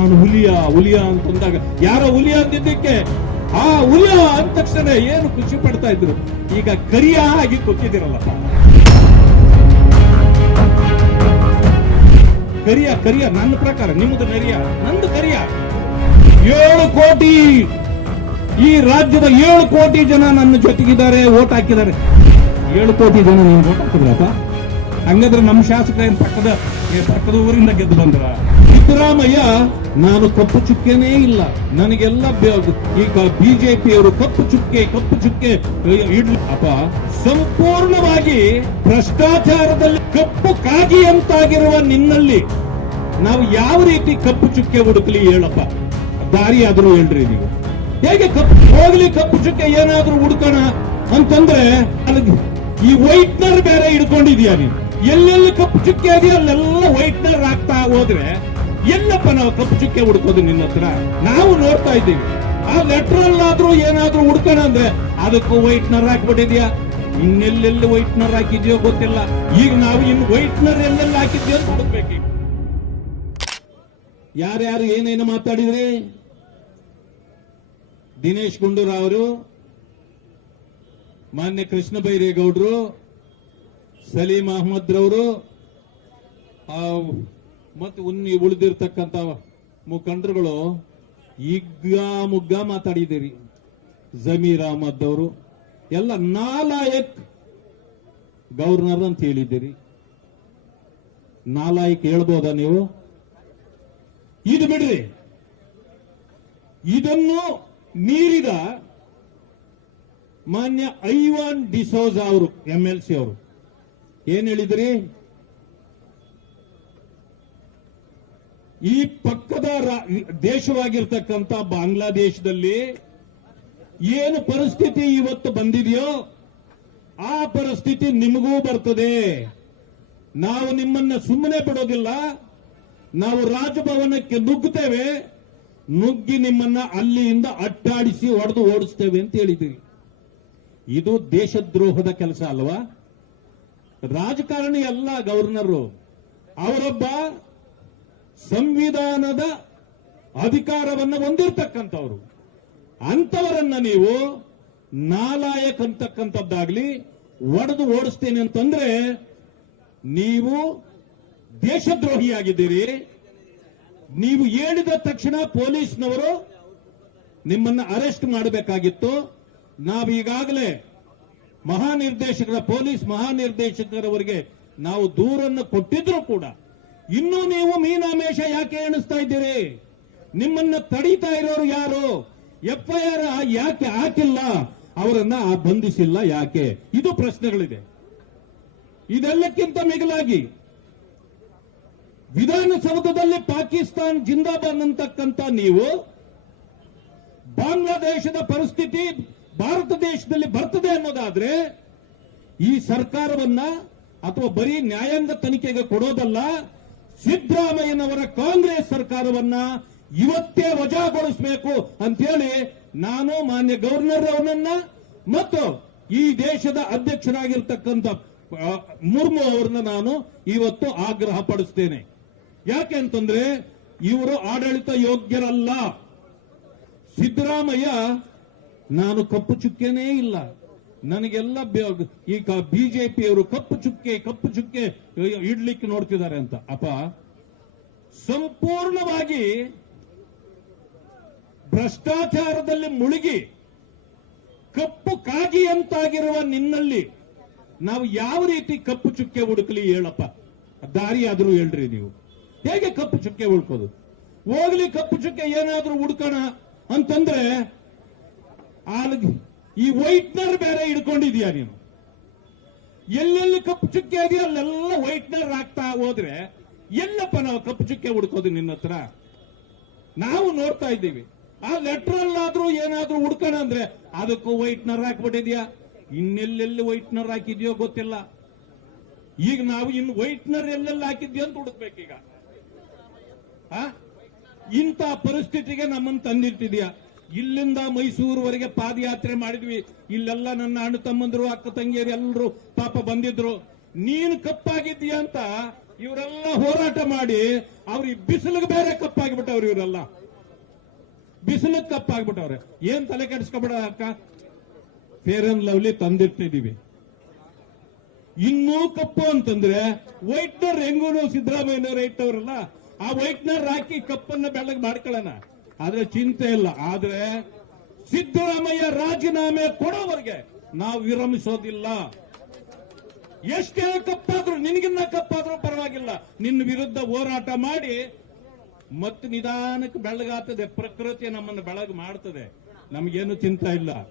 ನಾನು ಹುಲಿಯ ಹುಲಿಯ ಅಂತಂದಾಗ ಯಾರೋ ಹುಲಿಯ ಅಂದಿದ್ದಕ್ಕೆ, ಆ ಹುಲಿಯ ಅಂದ ತಕ್ಷಣ ಏನು ಖುಷಿ ಪಡ್ತಾ ಇದ್ರು? ಈಗ ಕರಿಯ ಆಗಿ ಕೂತಿದ್ದೀರಲ್ಲಪ್ಪ ಕರಿಯ ಕರಿಯ, ನನ್ನ ಪ್ರಕಾರ, ನಿಮ್ಮದು ನರಿಯ ನಂದು ಕರಿಯ. ಏಳು ಕೋಟಿ ಈ ರಾಜ್ಯದ ಏಳು ಕೋಟಿ ಜನ ನನ್ನ ಜೊತೆಗಿದ್ದಾರೆ, ಓಟ್ ಹಾಕಿದ್ದಾರೆ. ಏಳು ಕೋಟಿ ಜನ ನೀವು ಓಟ್ ಹಾಕಿದ್ರಪ್ಪ ಹಂಗಾದ್ರೆ ನಮ್ಮ ಶಾಸಕ ಏನ್ ಪಕ್ಕದ ಪಕ್ಕದ ಊರಿಂದ ಗೆದ್ದು ಬಂದ್ರ? ಸಿದ್ದರಾಮಯ್ಯ, ನಾನು ಕಪ್ಪು ಚುಕ್ಕೆನೇ ಇಲ್ಲ. ನನಗೆಲ್ಲ ಈಗ ಬಿಜೆಪಿಯವರು ಕಪ್ಪು ಚುಕ್ಕೆ ಕಪ್ಪು ಚುಕ್ಕೆ ಅಪ್ಪ, ಸಂಪೂರ್ಣವಾಗಿ ಭ್ರಷ್ಟಾಚಾರದಲ್ಲಿ ಕಪ್ಪು ಕಾಗಿ ಅಂತಾಗಿರುವ ನಿನ್ನಲ್ಲಿ ನಾವು ಯಾವ ರೀತಿ ಕಪ್ಪು ಚುಕ್ಕೆ ಹುಡುಕಲಿ ಹೇಳಪ್ಪ? ದಾರಿ ಆದ್ರೂ ಹೇಳ್ರಿ ನೀವು. ಹೇಗೆ ಕಪ್ಪು ಹೋಗ್ಲಿ ಕಪ್ಪು ಚುಕ್ಕೆ, ಏನಾದ್ರೂ ಹುಡುಕೋಣ ಅಂತಂದ್ರೆ ಈ ವೈಟ್ನರ್ ಬೇರೆ ಹಿಡ್ಕೊಂಡಿದ್ಯಾ ನೀನು? ಎಲ್ಲೆಲ್ಲಿ ಕಪ್ಪು ಚುಕ್ಕೆ ಇದೆಯೋ ಅಲ್ಲೆಲ್ಲ ವೈಟ್ ವೈಟ್ನರ್ ಆಗ್ತಾ ಹೋದ್ರೆ ಎಲ್ಲಪ್ಪ ನಾವು ಕಪ್ಪು ಚುಕ್ಕೆ ಹುಡುಕೋದು ನಿನ್ನ ಹತ್ರ? ನಾವು ನೋಡ್ತಾ ಇದ್ದೀವಿ. ಆ ಲೆಟರ್ ಅಲ್ಲಾದ್ರೂ ಏನಾದ್ರೂ ಹುಡ್ಕೋಣ ಅಂದ್ರೆ ಅದಕ್ಕೂ ವೈಟ್ನರ್ ಹಾಕ್ಬಿಟ್ಟಿದ್ಯಾ? ಇನ್ನೆಲ್ಲೆಲ್ಲಿ ವೈಟ್ನರ್ ಹಾಕಿದ್ಯೋ ಗೊತ್ತಿಲ್ಲ. ಈಗ ನಾವು ಇನ್ನು ವೈಟ್ನರ್ ಎಲ್ಲೆಲ್ಲಿ ಹಾಕಿದ್ಯೋ ಅಂತ ಹುಡುಕ್ಬೇಕು ಯಾರ್ಯಾರು ಏನೇನು ಮಾತಾಡಿದ್ರಿ? ದಿನೇಶ್ ಗುಂಡೂರಾವ್ ಅವರು, ಮಾನ್ಯ ಕೃಷ್ಣ ಬೈರೇಗೌಡರು ಸಲೀಂ ಅಹಮದ್ ರವರು ಮತ್ತು ಉನ್ನಿ ಉಳಿದಿರ್ತಕ್ಕಂಥ ಮುಖಂಡರುಗಳು ಈಗ ಮುಗ್ಗ ಮಾತಾಡಿದ್ದೀರಿ. ಜಮೀರ್ ಅಹಮದ್ ಅವರು, ಎಲ್ಲ ನಾಲಾಯಕ್ ಗವರ್ನರ್ ಅಂತ ಹೇಳಿದ್ದೀರಿ. ನಾಲಾಯಕ್ ಹೇಳ್ಬೋದಾ ನೀವು? ಇದು ಬಿಡ್ರಿ. ಇದನ್ನು ಮೀರಿದ ಮಾನ್ಯ ಐವಾನ್ ಡಿಸೋಜಾ ಅವರು, ಎಂ ಎಲ್ ಸಿ ಅವರು. ಏನ್ ಹೇಳಿದ್ರಿ? ಈ ಪಕ್ಕದ ದೇಶವಾಗಿರ್ತಕ್ಕಂಥ ಬಾಂಗ್ಲಾದೇಶದಲ್ಲಿ ಏನು ಪರಿಸ್ಥಿತಿ ಇವತ್ತು ಬಂದಿದೆಯೋ ಆ ಪರಿಸ್ಥಿತಿ ನಿಮಗೂ ಬರ್ತದೆ. ನಾವು ನಿಮ್ಮನ್ನ ಸುಮ್ಮನೆ ಬಿಡೋದಿಲ್ಲ. ನಾವು ರಾಜಭವನಕ್ಕೆ ನುಗ್ಗುತ್ತೇವೆ. ನುಗ್ಗಿ ನಿಮ್ಮನ್ನ ಅಲ್ಲಿಯಿಂದ ಅಟ್ಟಾಡಿಸಿ ಹೊಡೆದು ಓಡಿಸ್ತೇವೆ ಅಂತ ಹೇಳಿದ್ವಿ ಇದು ದೇಶದ್ರೋಹದ ಕೆಲಸ ಅಲ್ವಾ? ರಾಜಕಾರಣಿ ಅಲ್ಲ ಗವರ್ನರು. ಅವರೊಬ್ಬ ಸಂವಿಧಾನದ ಅಧಿಕಾರವನ್ನು ಹೊಂದಿರತಕ್ಕಂಥವ್ರು. ಅಂತವರನ್ನ ನೀವು ನಾಲಾಯಕ್ ಅಂತಕ್ಕಂಥದ್ದಾಗ್ಲಿ ಒಡೆದು ಓಡಿಸ್ತೇನೆ ಅಂತಂದ್ರೆ ನೀವು ದೇಶದ್ರೋಹಿಯಾಗಿದ್ದೀರಿ. ನೀವು ಹೇಳಿದ ತಕ್ಷಣ ಪೊಲೀಸ್ನವರು ನಿಮ್ಮನ್ನ ಅರೆಸ್ಟ್ ಮಾಡಬೇಕಾಗಿತ್ತು. ನಾವು ಈಗಾಗಲೇ ಮಹಾನಿರ್ದೇಶಕರ, ಪೊಲೀಸ್ ಮಹಾನಿರ್ದೇಶಕರವರಿಗೆ ನಾವು ದೂರನ್ನು ಕೊಟ್ಟಿದ್ರು ಕೂಡ ಇನ್ನೂ ನೀವು ಮೀನಾಮೇಷ ಯಾಕೆ ಎಣಿಸ್ತಾ ಇದ್ದೀರಿ? ನಿಮ್ಮನ್ನ ತಡೀತಾ ಇರೋರು ಯಾರು? ಎಫ್ಐಆರ್ ಯಾಕೆ ಹಾಕಿಲ್ಲ? ಅವರನ್ನ ಬಂಧಿಸಿಲ್ಲ ಯಾಕೆ? ಇದು ಪ್ರಶ್ನೆಗಳಿದೆ. ಇದೆಲ್ಲಕ್ಕಿಂತ ಮಿಗಿಲಾಗಿ ವಿಧಾನಸೌಧದಲ್ಲಿ ಪಾಕಿಸ್ತಾನ್ ಜಿಂದಾಬಾದ್ ಅಂತಕ್ಕಂಥ ನೀವು, ಬಾಂಗ್ಲಾದೇಶದ ಪರಿಸ್ಥಿತಿ ಭಾರತ ದೇಶದಲ್ಲಿ ಬರ್ತದೆ ಅನ್ನೋದಾದ್ರೆ ಈ ಸರ್ಕಾರವನ್ನ ಅಥವಾ ಬರೀ ನ್ಯಾಯಾಂಗ ತನಿಖೆಗೆ ಕೊಡೋದಲ್ಲ, ಸಿದ್ದರಾಮಯ್ಯನವರ ಕಾಂಗ್ರೆಸ್ ಸರ್ಕಾರವನ್ನ ಇವತ್ತೇ ವಜಾಗೊಳಿಸಬೇಕು ಅಂತೇಳಿ ನಾನು ಮಾನ್ಯ ಗವರ್ನರ್ ಅವರನ್ನ ಮತ್ತು ಈ ದೇಶದ ಅಧ್ಯಕ್ಷರಾಗಿರ್ತಕ್ಕಂಥ ಮುರ್ಮು ಅವರನ್ನ ನಾನು ಇವತ್ತು ಆಗ್ರಹ ಪಡಿಸ್ತೇನೆ. ಯಾಕೆ ಅಂತಂದ್ರೆ ಇವರು ಆಡಳಿತ ಯೋಗ್ಯರಲ್ಲ. ಸಿದ್ದರಾಮಯ್ಯ ನಾನು ಕಪ್ಪು ಚುಕ್ಕೆನೇ ಇಲ್ಲ. ನನಗೆಲ್ಲ ಈಗ ಬಿಜೆಪಿಯವರು ಕಪ್ಪು ಚುಕ್ಕೆ ಕಪ್ಪು ಚುಕ್ಕೆ ಇಡ್ಲಿಕ್ಕೆ ನೋಡ್ತಿದ್ದಾರೆ ಅಂತ. ಅಪ್ಪ, ಸಂಪೂರ್ಣವಾಗಿ ಭ್ರಷ್ಟಾಚಾರದಲ್ಲಿ ಮುಳುಗಿ, ಕಪ್ಪು ಕಾಗಿಯಂತಾಗಿರುವ ನಿನ್ನಲ್ಲಿ ನಾವು ಯಾವ ರೀತಿ ಕಪ್ಪು ಚುಕ್ಕೆ ಹುಡುಕಲಿ ಹೇಳಪ್ಪ. ದಾರಿ ಆದರೂ ಹೇಳ್ರಿ ನೀವು. ಹೇಗೆ ಕಪ್ಪು ಚುಕ್ಕೆ ಹುಡ್ಕೋದು? ಹೋಗ್ಲಿ ಕಪ್ಪು ಚುಕ್ಕೆ ಏನಾದ್ರೂ ಹುಡ್ಕೋಣ ಅಂತಂದ್ರೆ ಆಲ್ಗ್- ಈ ವೈಟ್ನರ್ ಬೇರೆ ಹಿಡ್ಕೊಂಡಿದ್ಯಾ ನೀನು? ಎಲ್ಲೆಲ್ಲಿ ಕಪ್ಪು ಚುಕ್ಕೆ ಇದೆಯೋ ಅಲ್ಲೆಲ್ಲ ವೈಟ್ನರ್ ಆಗ್ತಾ ಹೋದ್ರೆ ಎಲ್ಲಪ್ಪ ನಾವು ಕಪ್ಪು ಚುಕ್ಕೆ ಹುಡ್ಕೋದು ನಿನ್ನ ಹತ್ರ? ನಾವು ನೋಡ್ತಾ ಇದ್ದೀವಿ. ಆ ಲೆಟ್ರಲ್ಲಾದ್ರೂ ಏನಾದ್ರೂ ಹುಡ್ಕೋಣ ಅಂದ್ರೆ ಅದಕ್ಕೂ ವೈಟ್ನರ್ ಹಾಕ್ಬಿಟ್ಟಿದ್ಯಾ? ಇನ್ನೆಲ್ಲೆಲ್ಲಿ ವೈಟ್ನರ್ ಹಾಕಿದ್ಯೋ ಗೊತ್ತಿಲ್ಲ. ಈಗ ನಾವು ಇನ್ನು ವೈಟ್ನರ್ ಎಲ್ಲೆಲ್ಲಿ ಹಾಕಿದ್ಯೋ ಅಂತ ಹುಡುಕ್ಬೇಕೀಗ? ಇಂಥ ಪರಿಸ್ಥಿತಿಗೆ ನಮ್ಮನ್ನು ತಂದಿಟ್ಟಿದ್ಯಾ ಇಲ್ಲಿಂದ ಮೈಸೂರುವರೆಗೆ ಪಾದಯಾತ್ರೆ ಮಾಡಿದ್ವಿ. ಇಲ್ಲೆಲ್ಲ ನನ್ನ ಅಣ್ಣ ತಮ್ಮಂದ್ರು, ಅಕ್ಕ ತಂಗಿಯರು ಎಲ್ಲರೂ ಪಾಪ ಬಂದಿದ್ರು. ನೀನು ಕಪ್ಪಾಗಿದ್ದೀಯ ಅಂತ ಇವರೆಲ್ಲ ಹೋರಾಟ ಮಾಡಿ ಅವ್ರಿಗೆ ಬಿಸಿಲಿಗೆ ಬೇರೆ ಕಪ್ಪಾಗಿಬಿಟ್ಟವ್ರು ಇವರೆಲ್ಲ. ಬಿಸಿಲಿಗೆ ಕಪ್ಪಾಗ್ಬಿಟ್ಟವ್ರೆ. ಏನ್ ತಲೆ ಕೆಡಿಸ್ಕೊಬೇಡ ಅಕ್ಕ? ಫೇರ್ ಅಂಡ್ ಲವ್ಲಿ ತಂದಿಟ್ಟಿದೀವಿ ಇನ್ನೂ ಕಪ್ಪು ಅಂತಂದ್ರೆ ವೈಟ್ನರ್ ಹೆಂಗೂನು ಸಿದ್ದರಾಮಯ್ಯನವ್ರು ಇಟ್ಟವ್ರಲ್ಲ, ಆ ವೈಟ್ನರ್ ಹಾಕಿ ಕಪ್ಪನ್ನ ಬೆಳ್ಳಗೆ ಮಾಡ್ಕೊಳ್ಳೋಣ. ಆದ್ರೆ ಚಿಂತೆ ಇಲ್ಲ. ಆದ್ರೆ ಸಿದ್ದರಾಮಯ್ಯ ರಾಜೀನಾಮೆ ಕೊಡೋವರೆಗೆ ನಾವು ವಿರಮಿಸೋದಿಲ್ಲ. ಎಷ್ಟೇ ಕಪ್ಪಾದ್ರೂ, ನಿನಗಿನ್ನ ಕಪ್ಪಾದ್ರೂ ಪರವಾಗಿಲ್ಲ. ನಿನ್ನ ವಿರುದ್ಧ ಹೋರಾಟ ಮಾಡಿ ಮತ್ತೆ ನಿಧಾನಕ್ಕೆ ಬೆಳಗಾಗ್ತದೆ ಪ್ರಕೃತಿ ನಮ್ಮನ್ನು ಬೆಳಗ್ ಮಾಡ್ತದೆ. ನಮಗೇನು ಚಿಂತೆ ಇಲ್ಲ.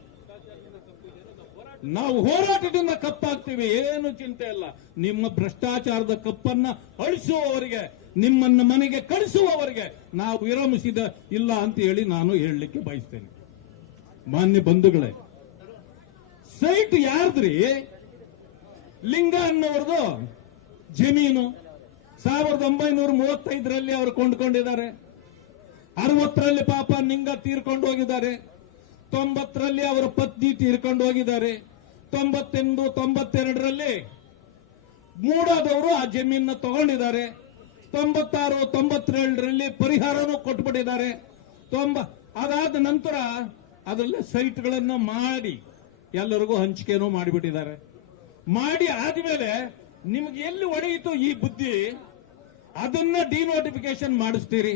ನಾವು ಹೋರಾಟದಿಂದ ಕಪ್ಪಾಗ್ತೀವಿ. ಏನು ಚಿಂತೆ ಇಲ್ಲ. ನಿಮ್ಮ ಭ್ರಷ್ಟಾಚಾರದ ಕಪ್ಪನ್ನ ಅಳಿಸುವವರಿಗೆ ನಿಮ್ಮನ್ನ ಮನೆಗೆ ಕಳಿಸುವವರಿಗೆ ನಾವು ವಿರಮಿಸಿದ ಇಲ್ಲ ಅಂತ ಹೇಳಿ ನಾನು ಹೇಳಲಿಕ್ಕೆ ಬಯಸ್ತೇನೆ. ಮಾನ್ಯ ಬಂಧುಗಳೇ, ಸೈಟ್ ಯಾರ್ದ್ರಿ? ಲಿಂಗ ಅನ್ನೋರ್ದು ಜಮೀನು. ಸಾವಿರದ ಒಂಬೈನೂರ ಮೂವತ್ತೈದರಲ್ಲಿ ಅವರು ಕೊಂಡ್ಕೊಂಡಿದ್ದಾರೆ. ಅರವತ್ತರಲ್ಲಿ ಪಾಪ ನಿಂಗ ತೀರ್ಕೊಂಡು ಹೋಗಿದ್ದಾರೆ. ತೊಂಬತ್ತರಲ್ಲಿ ಅವರ ಪತ್ನಿ ತೀರ್ಕೊಂಡು ಹೋಗಿದ್ದಾರೆ. ತೊಂಬತ್ತೆಂಟು, ತೊಂಬತ್ತೆರಡರಲ್ಲಿ ಮೂಡಾದವರು ಆ ಜಮೀನ ತಗೊಂಡಿದ್ದಾರೆ. ತೊಂಬತ್ತಾರು ತೊಂಬತ್ತೆರಡರಲ್ಲಿ ಪರಿಹಾರನೂ ಕೊಟ್ಬಿಟ್ಟಿದ್ದಾರೆ. ತೊಂಬ, ಅದಾದ ನಂತರ ಅದರಲ್ಲಿ ಸೈಟ್ಗಳನ್ನು ಮಾಡಿ ಎಲ್ಲರಿಗೂ ಹಂಚಿಕೆನೂ ಮಾಡಿಬಿಟ್ಟಿದ್ದಾರೆ. ಮಾಡಿ ಆದ್ಮೇಲೆ ನಿಮ್ಗೆ ಎಲ್ಲಿ ಒಡೆಯಿತು ಈ ಬುದ್ಧಿ? ಅದನ್ನ ಡಿನೋಟಿಫಿಕೇಶನ್ ಮಾಡಿಸ್ತೀರಿ.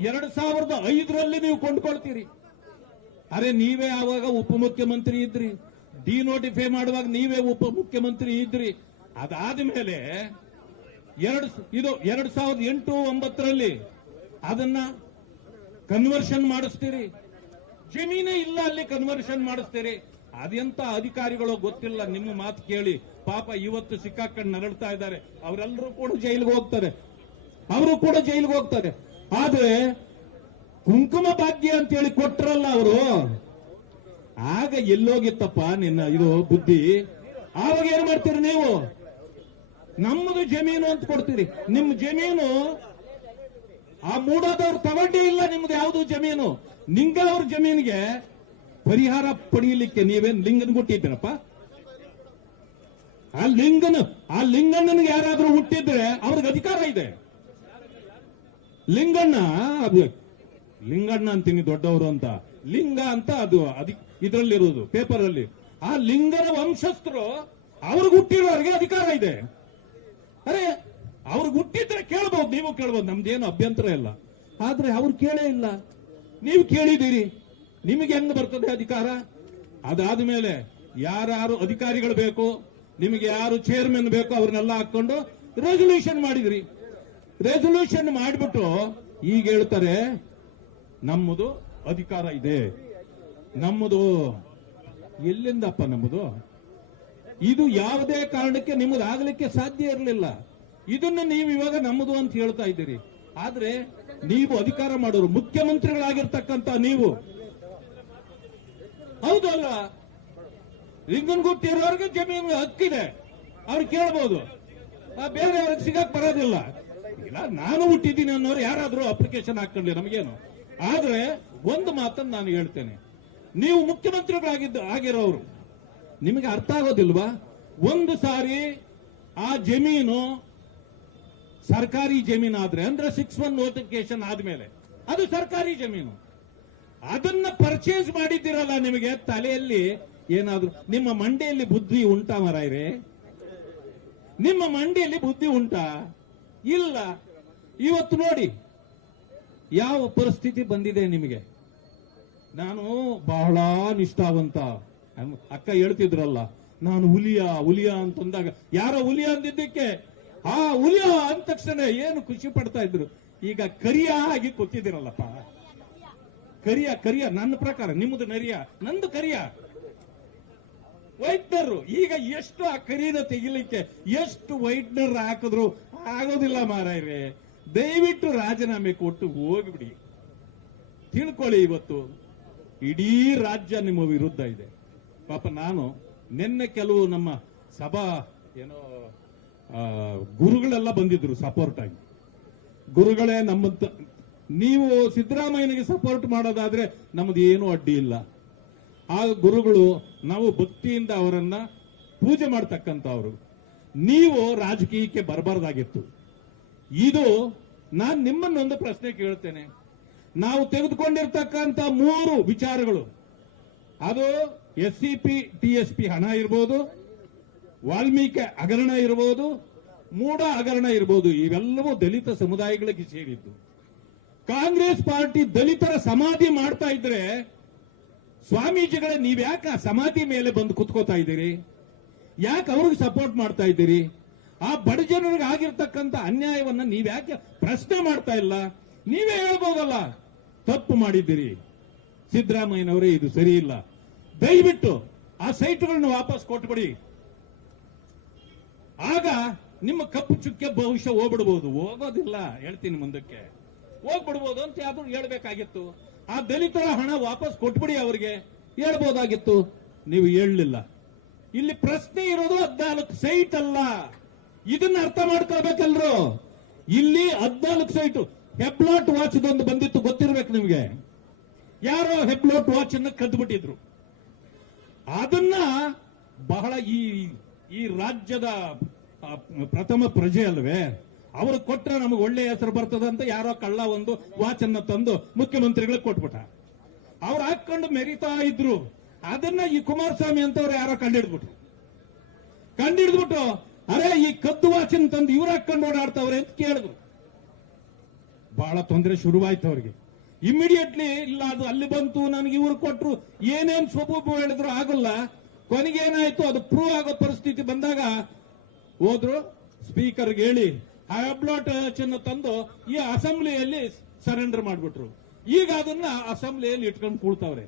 ಎರಡ್ ಸಾವಿರದ ಐದರಲ್ಲಿ ನೀವು ಕೊಂಡ್ಕೊಳ್ತೀರಿ. ಅರೆ, ನೀವೇ ಆವಾಗ ಉಪಮುಖ್ಯಮಂತ್ರಿ ಇದ್ರಿ. ಡಿನೋಟಿಫೈ ಮಾಡುವಾಗ ನೀವೇ ಉಪಮುಖ್ಯಮಂತ್ರಿ ಇದ್ರಿ. ಅದಾದ್ಮೇಲೆ ಎರಡು ಇದು ಎರಡು ಸಾವಿರದ ಎಂಟು ಒಂಬತ್ತರಲ್ಲಿ ಅದನ್ನ ಕನ್ವರ್ಷನ್ ಮಾಡಿಸ್ತೀರಿ. ಜಮೀನೇ ಇಲ್ಲ ಅಲ್ಲಿ ಕನ್ವರ್ಷನ್ ಮಾಡಿಸ್ತೀರಿ. ಅದೆಂತ ಅಧಿಕಾರಿಗಳು ಗೊತ್ತಿಲ್ಲ, ನಿಮ್ಮ ಮಾತು ಕೇಳಿ. ಪಾಪ ಇವತ್ತು ಸಿಕ್ಕಾಕೊಂಡು ನರಳ್ತಾ ಇದ್ದಾರೆ. ಅವರೆಲ್ಲರೂ ಕೂಡ ಜೈಲಿಗೆ ಹೋಗ್ತಾರೆ. ಅವರು ಕೂಡ ಜೈಲಿಗೆ ಹೋಗ್ತಾರೆ. ಆದ್ರೆ ಕುಂಕುಮ ಭಾಗ್ಯ ಅಂತ ಹೇಳಿ ಕೊಟ್ರಲ್ಲ ಅವರು. ಆಗ ಎಲ್ಲೋಗಿತ್ತಪ್ಪ ನಿನ್ನ ಇದು ಬುದ್ಧಿ. ಆವಾಗ ಏನ್ ಮಾಡ್ತೀರಿ ನೀವು? ನಮ್ಮದು ಜಮೀನು ಅಂತ ಕೊಡ್ತೀರಿ. ನಿಮ್ ಜಮೀನು ಆ ಮೂಡೋದವ್ರು ತಗೊಂಡೇ ಇಲ್ಲ ನಿಮ್ದು ಯಾವುದು ಜಮೀನು. ನಿಂಗ ಅವ್ರ ಜಮೀನಿಗೆ ಪರಿಹಾರ ಪಡೆಯಲಿಕ್ಕೆ ನೀವೇನ್ ಲಿಂಗನ್ ಕೊಟ್ಟಿದ್ದೀರಪ್ಪ? ಆ ಲಿಂಗನ, ಆ ಲಿಂಗಣ್ಣನಿಗೆ ಯಾರಾದ್ರೂ ಹುಟ್ಟಿದ್ರೆ ಅವ್ರಿಗೆ ಅಧಿಕಾರ ಇದೆ. ಲಿಂಗಣ್ಣ ಲಿಂಗಣ್ಣ ಅಂತೀನಿ ದೊಡ್ಡವರು ಅಂತ. ಲಿಂಗ ಅಂತ ಅದು ಅದಿ ಇದರಲ್ಲಿರುವುದು ಪೇಪರ್ ಅಲ್ಲಿ. ಆ ಲಿಂಗನ ವಂಶಸ್ಥರು ಅವ್ರಿಗೆ ಹುಟ್ಟಿರೋರಿಗೆ ಅಧಿಕಾರ ಇದೆ. ಅರೆ ಅವ್ರಿಗೆ ಹುಟ್ಟಿದ್ರೆ ಕೇಳ್ಬೋದು, ನೀವು ಕೇಳ್ಬೋದು, ನಮ್ದೇನು ಅಭ್ಯಂತರ ಇಲ್ಲ. ಆದ್ರೆ ಅವ್ರು ಕೇಳೇ ಇಲ್ಲ. ನೀವು ಕೇಳಿದ್ದೀರಿ, ನಿಮಗೆ ಹೆಂಗ್ ಬರ್ತದೆ ಅಧಿಕಾರ? ಅದಾದ ಮೇಲೆ ಯಾರು ಅಧಿಕಾರಿಗಳು ಬೇಕು, ನಿಮಗೆ ಯಾರು ಚೇರ್ಮನ್ ಬೇಕು, ಅವ್ರನ್ನೆಲ್ಲ ಹಾಕೊಂಡು ರೆಸೊಲ್ಯೂಷನ್ ಮಾಡಿದ್ರಿ. ರೆಸೊಲ್ಯೂಷನ್ ಮಾಡಿಬಿಟ್ಟು ಈಗ ಹೇಳ್ತಾರೆ, ನಮ್ಮದು ಅಧಿಕಾರ ಇದೆ. ನಮ್ಮದು ಎಲ್ಲಿಂದಪ್ಪ ನಮ್ಮದು? ಇದು ಯಾವುದೇ ಕಾರಣಕ್ಕೆ ನಿಮಗೆ ಆಗಲಿಕ್ಕೆ ಸಾಧ್ಯ ಇರಲಿಲ್ಲ. ಇದನ್ನು ನೀವು ಇವಾಗ ನಮ್ಮದು ಅಂತ ಹೇಳ್ತಾ ಇದ್ದೀರಿ. ಆದ್ರೆ ನೀವು ಅಧಿಕಾರ ಮಾಡೋರು ಮುಖ್ಯಮಂತ್ರಿಗಳಾಗಿರ್ತಕ್ಕಂತ ನೀವು. ಹೌದಲ್ಲ? ಲಿಂಗನಗುಟ್ಟಿ ಇರೋರಿಗೆ ಜಮೀನು ಹಕ್ಕಿದೆ. ಅವ್ರು ಕೇಳ್ಬೋದು. ಬೇರೆ ಅವ್ರಿಗೆ ಸಿಗಕ್ ಬರೋದಿಲ್ಲ. ಇಲ್ಲ, ನಾನು ಹುಟ್ಟಿದ್ದೀನಿ ಅನ್ನೋರು ಯಾರಾದ್ರೂ ಅಪ್ಲಿಕೇಶನ್ ಹಾಕೊಳ್ಳಿ ನಮಗೇನು. ಆದ್ರೆ ಒಂದು ಮಾತನ್ನು ನಾನು ಹೇಳ್ತೇನೆ. ನೀವು ಮುಖ್ಯಮಂತ್ರಿಗಳಾಗಿದ್ದು, ಆಗಿರೋರು ನಿಮಗೆ ಅರ್ಥ ಆಗೋದಿಲ್ವಾ? ಒಂದು ಸಾರಿ ಆ ಜಮೀನು ಸರ್ಕಾರಿ ಜಮೀನು ಆದ್ರೆ, ಅಂದ್ರೆ ಸಿಕ್ಸ್ ಒನ್ ನೋಟಿಫಿಕೇಶನ್ ಆದ್ಮೇಲೆ, ಅದು ಸರ್ಕಾರಿ ಜಮೀನು. ಅದನ್ನ ಪರ್ಚೇಸ್ ಮಾಡಿದ್ದೀರಲ್ಲ ನಿಮಗೆ, ತಲೆಯಲ್ಲಿ ಏನಾದ್ರು, ನಿಮ್ಮ ಮಂಡೆಯಲ್ಲಿ ಬುದ್ಧಿ ಉಂಟಾ ಮರಾಯ್ರೆ? ನಿಮ್ಮ ಮಂಡಿಯಲ್ಲಿ ಬುದ್ಧಿ ಉಂಟಾ? ಇಲ್ಲ. ಇವತ್ತು ನೋಡಿ, ಯಾವ ಪರಿಸ್ಥಿತಿ ಬಂದಿದೆ ನಿಮಗೆ? ನಾನು ಬಹಳ ನಿಷ್ಠಾವಂತ. ಅಕ್ಕ ಹೇಳ್ತಿದ್ರಲ್ಲ, ನಾನು ಹುಲಿಯ ಹುಲಿಯ ಅಂತಂದಾಗ, ಯಾರೋ ಹುಲಿಯ ಅಂದಿದ್ದಕ್ಕೆ? ಆ ಹುಲಿಯ ಅಂದ ತಕ್ಷಣ ಏನು ಖುಷಿ ಪಡ್ತಾ ಇದ್ರು? ಈಗ ಕರಿಯ ಆಗಿ ಕೂತಿದ್ದೀರಲ್ಲಪ್ಪ. ಕರಿಯ ಕರಿಯ, ನನ್ನ ಪ್ರಕಾರ, ನಿಮ್ಮದು ನರಿಯ, ನಂದು ಕರಿಯ. ವೈಟ್ನರ್ ಈಗ ಎಷ್ಟು ಆ ಕರಿನ ತೆಗಿಲಿಕ್ಕೆ ಎಷ್ಟು ವೈಟ್ನರ್ ಹಾಕಿದ್ರು? ಆಗೋದಿಲ್ಲ ಮಾರಾಯ್ರೆ. ದಯವಿಟ್ಟು ರಾಜೀನಾಮೆ ಕೊಟ್ಟು ಹೋಗಿಬಿಡಿ. ತಿಳ್ಕೊಳ್ಳಿ ಇವತ್ತು, ಇಡೀ ರಾಜ್ಯ ನಿಮ್ಮ ವಿರುದ್ಧ ಇದೆ. ಪಾಪ ನಾನು ನಿನ್ನೆ ಕೆಲವು ನಮ್ಮ ಸಭಾ ಏನೋ ಗುರುಗಳೆಲ್ಲ ಬಂದಿದ್ರು ಸಪೋರ್ಟ್ ಆಗಿ. ಗುರುಗಳೇ ನಮ್ಮ ನೀವು ಸಿದ್ದರಾಮಯ್ಯನಿಗೆ ಸಪೋರ್ಟ್ ಮಾಡೋದಾದ್ರೆ ನಮ್ದು ಏನೂ ಅಡ್ಡಿ ಇಲ್ಲ. ಆ ಗುರುಗಳು ನಾವು ಭಕ್ತಿಯಿಂದ ಅವರನ್ನ ಪೂಜೆ ಮಾಡ್ತಕ್ಕಂಥವ್ರು. ನೀವು ರಾಜಕೀಯಕ್ಕೆ ಬರಬಾರ್ದಾಗಿತ್ತು. ಇದು ನಾನು ನಿಮ್ಮನ್ನೊಂದು ಪ್ರಶ್ನೆ ಕೇಳ್ತೇನೆ. ನಾವು ತೆಗೆದುಕೊಂಡಿರ್ತಕ್ಕಂಥ ಮೂರು ವಿಚಾರಗಳು. ಅದು S C P T S P ಹಣ ಇರ್ಬೋದು, ವಾಲ್ಮೀಕಿ ಹಗರಣ ಇರ್ಬೋದು ಮೂಡ ಹಗರಣ ಇರ್ಬೋದು, ಇವೆಲ್ಲವೂ ದಲಿತ ಸಮುದಾಯಗಳಿಗೆ ಸೇರಿದ್ದು. ಕಾಂಗ್ರೆಸ್ ಪಾರ್ಟಿ ದಲಿತರ ಸಮಾಧಿ ಮಾಡ್ತಾ ಇದ್ರೆ ಸ್ವಾಮೀಜಿಗಳೇ ನೀವ್ಯಾಕೆ ಆ ಸಮಾಧಿ ಮೇಲೆ ಬಂದು ಕುತ್ಕೋತಾ ಇದ್ದೀರಿ? ಯಾಕೆ ಅವ್ರಿಗೆ ಸಪೋರ್ಟ್ ಮಾಡ್ತಾ ಇದ್ದೀರಿ? ಆ ಬಡ ಜನರಿಗೆ ಆಗಿರ್ತಕ್ಕಂಥ ಅನ್ಯಾಯವನ್ನ ನೀವ್ಯಾಕೆ ಪ್ರಶ್ನೆ ಮಾಡ್ತಾ ಇಲ್ಲ? ನೀವೇ ಹೇಳ್ಬೋದಲ್ಲ. ತಪ್ಪು ಮಾಡಿದ್ದೀರಿ. ಸಿದ್ದರಾಮಯ್ಯನವರೇ, ಇದು ಸರಿ ಇಲ್ಲ. ದಯವಿಟ್ಟು ಆ ಸೈಟ್ಗಳನ್ನ ವಾಪಸ್ ಕೊಟ್ಬಿಡಿ ಆಗ ನಿಮ್ಮ ಕಪ್ಪು ಚುಕ್ಕೆ ಬಹುಶಃ ಹೋಗ್ಬಿಡ್ಬೋದು. ಹೋಗೋದಿಲ್ಲ, ಹೇಳ್ತೀನಿ ಮುಂದಕ್ಕೆ. ಹೋಗ್ಬಿಡ್ಬೋದು ಅಂತ ಯಾವ್ದು ಹೇಳ್ಬೇಕಾಗಿತ್ತು. ಆ ದಲಿತರ ಹಣ ವಾಪಸ್ ಕೊಟ್ಬಿಡಿ ಅವರಿಗೆ. ಹೇಳ್ಬೋದಾಗಿತ್ತು. ನೀವು ಹೇಳಲಿಲ್ಲ. ಇಲ್ಲಿ ಪ್ರಶ್ನೆ ಇರೋದು ಹದ್ನಾಲ್ಕು ಸೈಟ್ ಅಲ್ಲ. ಇದನ್ನ ಅರ್ಥ ಮಾಡ್ಕೊಳ್ಬೇಕಲ್ರು? ಇಲ್ಲಿ ಹದ್ನಾಲ್ಕು ಸೈಟ್. ಹೆಬ್ಲಾಟ್ ವಾಚ್ ಒಂದು ಬಂದಿತ್ತು, ಗೊತ್ತಿರ್ಬೇಕು ನಿಮ್ಗೆ? ಯಾರೋ ಹೆಬ್ಲಾಟ್ ವಾಚ್ ಅನ್ನ ಕದ್ದು ಬಿಟ್ಟಿದ್ರು ಅದನ್ನ ಬಹಳ ಈ ಈ ರಾಜ್ಯದ ಪ್ರಥಮ ಪ್ರಜೆ ಅಲ್ವೇ? ಅವರು ಕೊಟ್ರೆ ನಮಗೆ ಒಳ್ಳೆ ಹೆಸರು ಬರ್ತದೆ ಅಂತ ಯಾರೋ ಕಳ್ಳ ಒಂದು ವಾಚನ್ನ ತಂದು ಮುಖ್ಯಮಂತ್ರಿಗಳಿಗೆ ಕೊಟ್ಬಿಟ್ಟ. ಅವ್ರು ಹಾಕೊಂಡು ಮೆರಿತಾ ಇದ್ರು. ಅದನ್ನ ಈ ಕುಮಾರಸ್ವಾಮಿ ಅಂತವ್ರು ಯಾರೋ ಕಂಡಿಡ್ಬಿಟ್ರು. ಕಂಡಿಡ್ದ್ಬಿಟ್ಟು ಅರೆ, ಈ ಕದ್ದು ವಾಚನ್ ತಂದು ಇವ್ರು ಹಾಕೊಂಡು ಓಡಾಡ್ತಾವ್ರೆ ಅಂತ ಕೇಳಿದ್ರು. ಬಹಳ ತೊಂದರೆ ಶುರುವಾಯ್ತು ಅವ್ರಿಗೆ. ಇಮಿಡಿಯೇಟ್ಲಿ ಇಲ್ಲ, ಅದು ಅಲ್ಲಿ ಬಂತು, ನನಗೆ ಇವರು ಕೊಟ್ಟರು ಏನೇನು ಸ್ವಭೂಪ ಹೇಳಿದ್ರು ಆಗಲ್ಲ. ಕೊನೆಗೆ ಏನಾಯ್ತು, ಅದು ಪ್ರೂವ್ ಆಗೋ ಪರಿಸ್ಥಿತಿ ಬಂದಾಗ ಹೋದ್ರು. ಸ್ಪೀಕರ್ಗೆ ಹೇಳಿ, ಆ ಅಬ್ಲಾಟ್ ತಂದು ಈ ಅಸೆಂಬ್ಲಿಯಲ್ಲಿ ಸರೆಂಡರ್ ಮಾಡಿಬಿಟ್ರು. ಈಗ ಅದನ್ನ ಅಸೆಂಬ್ಲಿಯಲ್ಲಿ ಇಟ್ಕೊಂಡು ಕೂಳ್ತಾವ್ರೆ.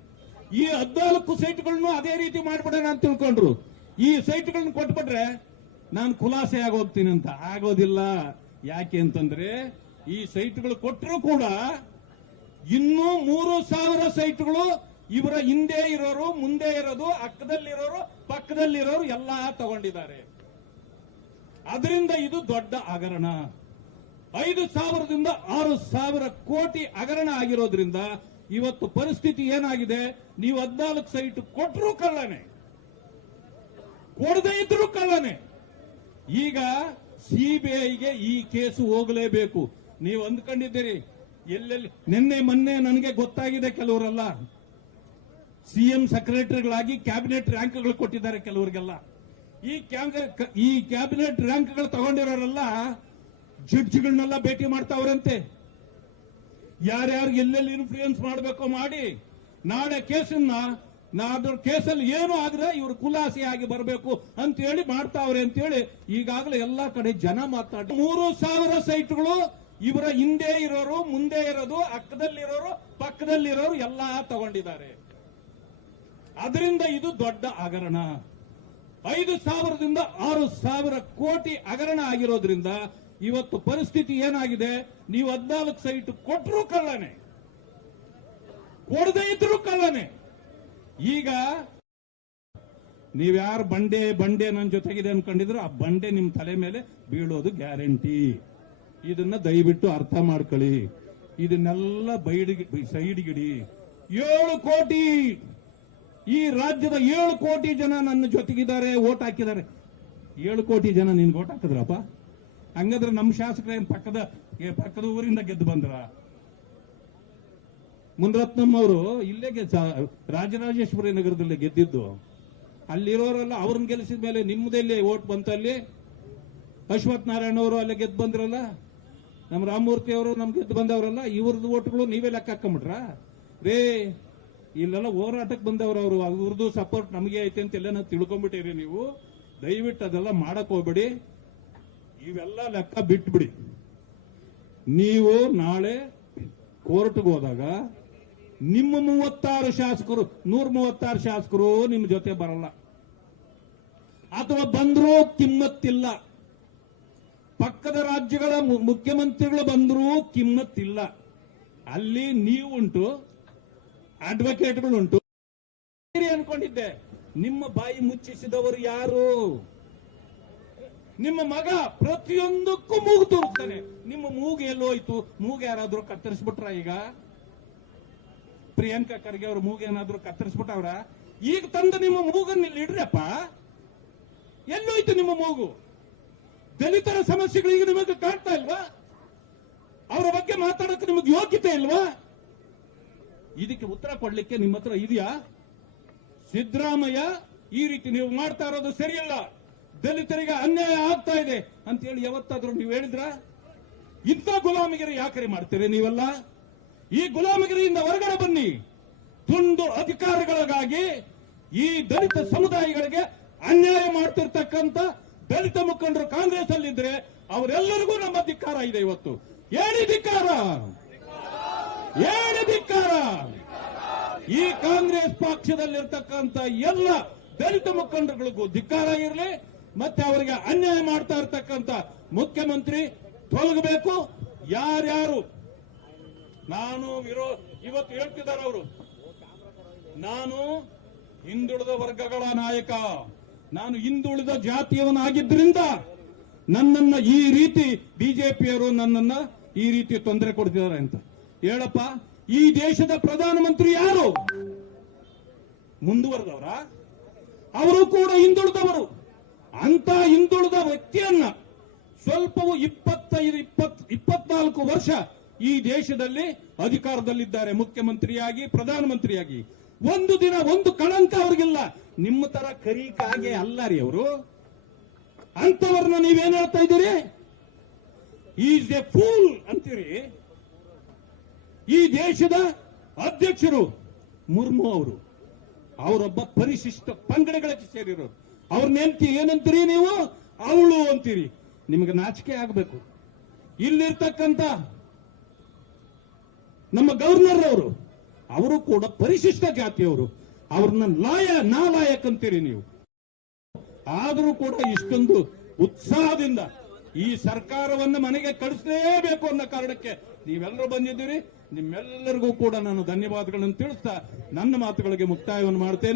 ಈ ಹದ್ನಾಲ್ಕು ಸೈಟ್ಗಳನ್ನು ಅದೇ ರೀತಿ ಮಾಡ್ಬಿಡೋಣ ಅಂತ ತಿಳ್ಕೊಂಡ್ರು. ಈ ಸೈಟ್ಗಳನ್ನ ಕೊಟ್ಬಿಟ್ರೆ ನಾನು ಖುಲಾಸೆ ಆಗೋಗ್ತೀನಿ ಅಂತ. ಆಗೋದಿಲ್ಲ. ಯಾಕೆ ಅಂತಂದ್ರೆ ಈ ಸೈಟ್ಗಳು ಕೊಟ್ಟರು ಕೂಡ ಇನ್ನೂ ಮೂರು ಸಾವಿರ ಸೈಟ್ಗಳು ಇವರ ಹಿಂದೆ ಇರೋರು, ಮುಂದೆ ಇರೋದು, ಅಕ್ಕದಲ್ಲಿರೋರು, ಪಕ್ಕದಲ್ಲಿರೋರು ಎಲ್ಲ ತಗೊಂಡಿದ್ದಾರೆ. ಅದರಿಂದ ಇದು ದೊಡ್ಡ ಹಗರಣ. ಐದು ಸಾವಿರದಿಂದ ಆರು ಸಾವಿರ ಕೋಟಿ ಹಗರಣ ಆಗಿರೋದ್ರಿಂದ ಇವತ್ತು ಪರಿಸ್ಥಿತಿ ಏನಾಗಿದೆ? ನೀವು ಹದಿನಾಲ್ಕು ಸೈಟ್ ಕೊಟ್ಟರು ಕಳ್ಳನೆ. ಕೊಡದೇ ಇದ್ರು ಕಳ್ಳನೆ. ಈಗ ಸಿಬಿಐಗೆ ಈ ಕೇಸು ಹೋಗಲೇಬೇಕು. ನೀವು ಅಂದ್ಕೊಂಡಿದ್ದೀರಿ ಎಲ್ಲೆಲ್ಲಿ? ನಿನ್ನೆ ಮೊನ್ನೆ ನನಗೆ ಗೊತ್ತಾಗಿದೆ ಕೆಲವರೆಲ್ಲ. ಸಿಎಂ ಸೆಕ್ರೆಟರಿಗಳಾಗಿ ಕ್ಯಾಬಿನೆಟ್ ರ್ಯಾಂಕ್ಗಳು ಕೊಟ್ಟಿದ್ದಾರೆ ಕೆಲವರಿಗೆಲ್ಲ. ಈ ಈ ಕ್ಯಾಬಿನೆಟ್ ರ್ಯಾಂಕ್ಗಳು ತಗೊಂಡಿರೋರೆಲ್ಲ ಜಡ್ಜ್ಗಳನ್ನೆಲ್ಲ ಭೇಟಿ ಮಾಡ್ತಾವ್ರಂತೆ. ಯಾರ್ಯಾರು ಎಲ್ಲೆಲ್ಲಿ ಇನ್ಫ್ಲೂಯೆನ್ಸ್ ಮಾಡಬೇಕು ಮಾಡಿ, ನಾಳೆ ಕೇಸನ್ನ ನಾ ಅದ್ರ ಕೇಸಲ್ಲಿ ಏನು ಆದ್ರೆ ಇವರು ಖುಲಾಸೆಯಾಗಿ ಬರಬೇಕು ಅಂತ ಹೇಳಿ ಮಾಡ್ತಾವ್ರೆ ಅಂತ ಹೇಳಿ ಈಗಾಗಲೇ ಎಲ್ಲಾ ಕಡೆ ಜನ ಮಾತಾಡ ಮೂರು ಸಾವಿರ ಸೈಟ್ಗಳು ಇವರ ಹಿಂದೆ ಇರೋರು, ಮುಂದೆ ಇರೋದು, ಅಕ್ಕದಲ್ಲಿರೋರು, ಪಕ್ಕದಲ್ಲಿರೋರು ಎಲ್ಲ ತಗೊಂಡಿದ್ದಾರೆ. ಅದರಿಂದ ಇದು ದೊಡ್ಡ ಹಗರಣ. ಐದು ಸಾವಿರದಿಂದ ಆರು ಸಾವಿರ ಕೋಟಿ ಹಗರಣ ಆಗಿರೋದ್ರಿಂದ ಇವತ್ತು ಪರಿಸ್ಥಿತಿ ಏನಾಗಿದೆ? ನೀವು ಹದಿನಾಲ್ಕು ಸೈಟ್ ಕೊಟ್ಟರು ಕಳ್ಳನೆ. ಕೊಡದೇ ಇದ್ರು ಕಳ್ಳನೆ. ಈಗ ನೀವ್ಯಾರು ಬಂಡೆ ಬಂಡೆ ನನ್ನ ಜೊತೆಗಿದೆ ಅನ್ಕೊಂಡಿದ್ರು, ಆ ಬಂಡೆ ನಿಮ್ ತಲೆ ಮೇಲೆ ಬೀಳೋದು ಗ್ಯಾರಂಟಿ. ಇದನ್ನ ದಯವಿಟ್ಟು ಅರ್ಥ ಮಾಡ್ಕೊಳ್ಳಿ. ಇದನ್ನೆಲ್ಲ ಬೈಡಿಗೆ ಸೈಡ್ಗಿಡಿ. ಏಳು ಕೋಟಿ! ಈ ರಾಜ್ಯದ ಏಳು ಕೋಟಿ ಜನ ನನ್ನ ಜೊತೆಗಿದ್ದಾರೆ, ಓಟ್ ಹಾಕಿದ್ದಾರೆ. ಏಳು ಕೋಟಿ ಜನ ನಿನ್ ಓಟ್ ಹಾಕಿದ್ರಪ್ಪ? ಹಂಗಾದ್ರೆ ನಮ್ಮ ಶಾಸಕರ ಏನ್ ಪಕ್ಕದ ಪಕ್ಕದ ಊರಿಂದ ಗೆದ್ದು ಬಂದ್ರ? ಮುನ್ರತ್ನಂ ಅವರು ಇಲ್ಲೇ ರಾಜರಾಜೇಶ್ವರಿ ನಗರದಲ್ಲಿ ಗೆದ್ದಿದ್ದು. ಅಲ್ಲಿರೋರೆಲ್ಲ ಅವ್ರನ್ನ ಗೆಲ್ಲಿಸಿದ ಮೇಲೆ ನಿಮ್ಮದಲ್ಲಿ ಓಟ್ ಬಂತಲ್ಲಿ? ಅಶ್ವಥ್ ನಾರಾಯಣ ಅವರು ಅಲ್ಲೇ ಗೆದ್ದು ಬಂದ್ರಲ್ಲ? ನಮ್ಮ ರಾಮಮೂರ್ತಿ ಅವರು ನಮ್ ಗೆದ್ದು ಬಂದವರಲ್ಲ, ಇವ್ರದ್ದು ಓಟ್ಗಳು ನೀವೇ ಲೆಕ್ಕ ಹಾಕೊಂಬಿಟ್ರ? ರೇ, ಇಲ್ಲೆಲ್ಲ ಹೋರಾಟಕ್ಕೆ ಬಂದವರು ಅವರು, ಅವ್ರದ್ದು ಸಪೋರ್ಟ್ ನಮಗೆ ಐತೆ ಅಂತ ಎಲ್ಲ ತಿಳ್ಕೊಂಡ್ಬಿಟ್ಟಿರಿ ನೀವು. ದಯವಿಟ್ಟು ಅದೆಲ್ಲ ಮಾಡಕ್ ಹೋಗ್ಬೇಡಿ. ಇವೆಲ್ಲ ಲೆಕ್ಕ ಬಿಟ್ಬಿಡಿ. ನೀವು ನಾಳೆ ಕೋರ್ಟ್ಗೆ ಹೋದಾಗ ನಿಮ್ಮ ಮೂವತ್ತಾರು ಶಾಸಕರು, ನೂರ ಮೂವತ್ತಾರು ಶಾಸಕರು ನಿಮ್ಮ ಜೊತೆ ಬರಲ್ಲ. ಅಥವಾ ಬಂದ್ರೂ ಕಿಮ್ಮತ್ತಿಲ್ಲ. ಪಕ್ಕದ ರಾಜ್ಯಗಳ ಮುಖ್ಯಮಂತ್ರಿಗಳು ಬಂದರೂ ಕಿಮ್ಮತ್ತಿಲ್ಲ. ಅಲ್ಲಿ ನೀವು ಉಂಟು ಅಡ್ವೊಕೇಟ್ಗಳು ಉಂಟು ಸರಿ ಅನ್ಕೊಂಡಿದ್ದೆ. ನಿಮ್ಮ ಬಾಯಿ ಮುಚ್ಚಿಸಿದವರು ಯಾರು? ನಿಮ್ಮ ಮಗ ಪ್ರತಿಯೊಂದಕ್ಕೂ ಮೂಗು ತೋರಿಸ್ತಾನೆ. ನಿಮ್ಮ ಮೂಗು ಎಲ್ಲೋಯ್ತು? ಮೂಗು ಯಾರಾದ್ರೂ ಕತ್ತರಿಸ್ಬಿಟ್ರ ಈಗ? ಪ್ರಿಯಾಂಕಾ ಖರ್ಗೆ ಅವ್ರ ಮೂಗು ಏನಾದ್ರೂ ಕತ್ತರಿಸ್ಬಿಟ್ಟವ್ರ? ಈಗ ತಂದು ನಿಮ್ಮ ಮೂಗನ್ನ ಇಡ್ರಪ್ಪ ಎಲ್ಲೋಯ್ತು ನಿಮ್ಮ ಮೂಗು? ದಲಿತರ ಸಮಸ್ಯೆಗಳಿಗೆ ನಿಮಗೆ ಕಾಣ್ತಾ ಇಲ್ವಾ? ಅವರ ಬಗ್ಗೆ ಮಾತಾಡಕ್ಕೆ ನಿಮಗೆ ಯೋಗ್ಯತೆ ಇಲ್ವಾ? ಇದಕ್ಕೆ ಉತ್ತರ ಕೊಡ್ಲಿಕ್ಕೆ ನಿಮ್ಮ ಹತ್ರ ಇದೆಯಾ? ಸಿದ್ದರಾಮಯ್ಯ, ಈ ರೀತಿ ನೀವು ಮಾಡ್ತಾ ಇರೋದು ಸರಿಯಲ್ಲ. ದಲಿತರಿಗೆ ಅನ್ಯಾಯ ಆಗ್ತಾ ಇದೆ ಅಂತ ಹೇಳಿ ಯಾವತ್ತಾದ್ರೂ ನೀವು ಹೇಳಿದ್ರ? ಇಂಥ ಗುಲಾಮಗಿರಿ ಯಾಕರಿ ಮಾಡ್ತೀರಿ ನೀವೆಲ್ಲ? ಈ ಗುಲಾಮಗಿರಿಯಿಂದ ಹೊರಗಡೆ ಬನ್ನಿ. ತುಂಡು ಅಧಿಕಾರಿಗಳಿಗಾಗಿ ಈ ದಲಿತ ಸಮುದಾಯಗಳಿಗೆ ಅನ್ಯಾಯ ಮಾಡ್ತಿರ್ತಕ್ಕಂಥ ದಲಿತ ಮುಖಂಡರು ಕಾಂಗ್ರೆಸ್ ಅಲ್ಲಿದ್ರೆ ಅವರೆಲ್ಲರಿಗೂ ನಮ್ಮ ಧಿಕ್ಕಾರ ಇದೆ ಇವತ್ತು. ಏನಿ ಧಿಕ್ಕಾರ? ಏನಿ ಧಿಕ್ಕಾರ? ಈ ಕಾಂಗ್ರೆಸ್ ಪಕ್ಷದಲ್ಲಿರ್ತಕ್ಕಂಥ ಎಲ್ಲ ದಲಿತ ಮುಖಂಡರುಗಳಿಗೂ ಧಿಕ್ಕಾರ ಇರಲಿ, ಮತ್ತೆ ಅವರಿಗೆ ಅನ್ಯಾಯ ಮಾಡ್ತಾ ಇರ್ತಕ್ಕಂಥ ಮುಖ್ಯಮಂತ್ರಿ ತೊಲಗಬೇಕು. ಯಾರ್ಯಾರು? ನಾನು ವಿರೋ, ಇವತ್ತು ಹೇಳ್ತಿದ್ದಾರೆ ಅವರು. ನಾನು ಹಿಂದುಳಿದ ವರ್ಗಗಳ ನಾಯಕ. ನಾನು ಹಿಂದುಳಿದ ಜಾತಿಯವನಾಗಿದ್ದರಿಂದ ನನ್ನನ್ನ ಈ ರೀತಿ ಬಿಜೆಪಿಯವರು ನನ್ನನ್ನ ಈ ರೀತಿ ತೊಂದರೆ ಕೊಡ್ತಿದ್ದಾರೆ ಅಂತ. ಹೇಳಪ್ಪ, ಈ ದೇಶದ ಪ್ರಧಾನಮಂತ್ರಿ ಯಾರು? ಮುಂದುವರೆದವರ? ಅವರು ಕೂಡ ಹಿಂದುಳಿದವರು. ಅಂತ ಹಿಂದುಳಿದ ವ್ಯಕ್ತಿಯನ್ನ ಸ್ವಲ್ಪವೂ ಇಪ್ಪತ್ತೈದು, ಇಪ್ಪತ್, ಇಪ್ಪತ್ನಾಲ್ಕು ವರ್ಷ ಈ ದೇಶದಲ್ಲಿ ಅಧಿಕಾರದಲ್ಲಿದ್ದಾರೆ. ಮುಖ್ಯಮಂತ್ರಿಯಾಗಿ, ಪ್ರಧಾನಮಂತ್ರಿಯಾಗಿ. ಒಂದು ದಿನ ಒಂದು ಕಳಂಕ ಅವ್ರಿಗಿಲ್ಲ. ನಿಮ್ಮ ತರ ಕರಿ ಕಾಗೆ ಅಲ್ಲ ರೀ ಅವರು. ಅಂತವ್ರನ್ನ ನೀವೇನ್ ಹೇಳ್ತಾ ಇದ್ದೀರಿ? ಈಸ್ ಎ ಫೂಲ್ ಅಂತೀರಿ. ಈ ದೇಶದ ಅಧ್ಯಕ್ಷರು ಮುರ್ಮು ಅವರು. ಅವರೊಬ್ಬ ಪರಿಶಿಷ್ಟ ಪಂಗಡಗಳಿಗೆ ಸೇರಿರೋರು. ಅವ್ರನ್ನೇಂತಿ ಏನಂತೀರಿ ನೀವು? ಅವಳು ಅಂತೀರಿ. ನಿಮಗೆ ನಾಚಿಕೆ ಆಗಬೇಕು. ಇಲ್ಲಿರ್ತಕ್ಕಂಥ ನಮ್ಮ ಗವರ್ನರ್ ಅವರು ಅವರು ಕೂಡ ಪರಿಶಿಷ್ಟ ಜಾತಿಯವರು. ಅವ್ರನ್ನ ಲಾಯ ನಾಲಾಯಕ್ ಅಂತೀರಿ ನೀವು. ಆದರೂ ಕೂಡ ಇಷ್ಟೊಂದು ಉತ್ಸಾಹದಿಂದ ಈ ಸರ್ಕಾರವನ್ನು ಮನೆಗೆ ಕಳಿಸಲೇಬೇಕು ಅನ್ನೋ ಕಾರಣಕ್ಕೆ ನೀವೆಲ್ಲರೂ ಬಂದಿದ್ದೀರಿ. ನಿಮ್ಮೆಲ್ಲರಿಗೂ ಕೂಡ ನಾನು ಧನ್ಯವಾದಗಳನ್ನು ತಿಳಿಸ್ತಾ ನನ್ನ ಮಾತುಗಳಿಗೆ ಮುಕ್ತಾಯವನ್ನು ಮಾಡ್ತೇನೆ.